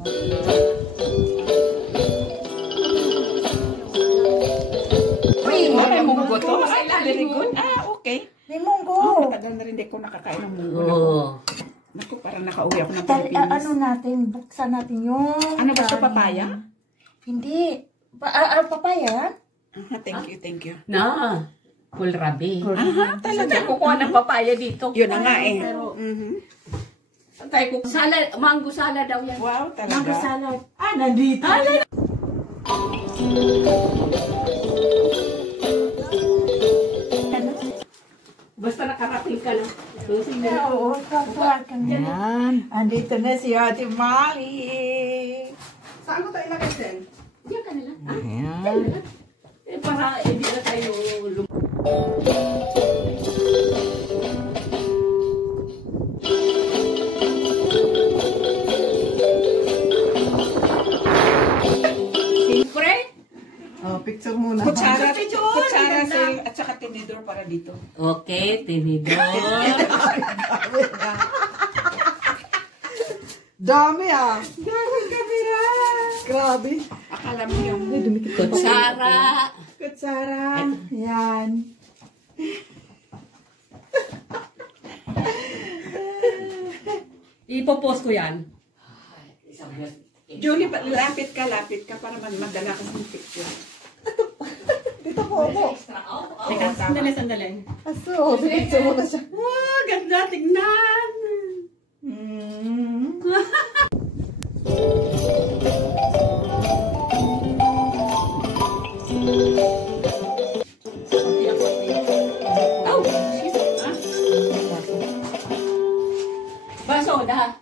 May munggo to? Very good. Okay. May munggo. Matagal na rin di ko nakakain ng munggo. Naku, parang nakauwi ako ng Pilipinas. Ano natin, buksan natin yung... Ano ba ito, papaya? Hindi. Papaya? Thank you, thank you. Na, kohlrabi. Talaga. Kukuha ng papaya dito. Yun na nga eh. Pero, tayo salad, mango salad daw yan. Wow, talaga. Mango salad. Nandito. Basta nakarating ka lang. Oo, kakuha ka na. Yan. Andito na si Ate Mali. Saan ko tayo ilagay din? Diyan ka nila. Ayan. Para hindi na tayo Siyempre. Picture muna. Kutsara at saka tinidor para dito. Okay, tinidor. Dami Dami kamera. Grabe. Akala mo yung Kutsara. Kutsara. Yan. Ipopost ko yan. Julie, lapit ka para madala ka sa picture. Dito po ako. Teka, sandali. Aso, picture mo na siya. Wow, ganda, tignan. Oh, basoda.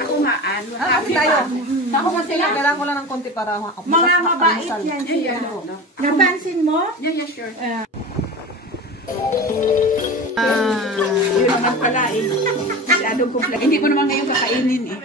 Ako nga, Happy tayo. Ako kasi nagalang ko lang ng konti para mga mabait yan. Napansin mo? Yeah, sure. Yun naman pala eh. Masyadong kumpla. Hindi mo naman ngayon kakainin eh.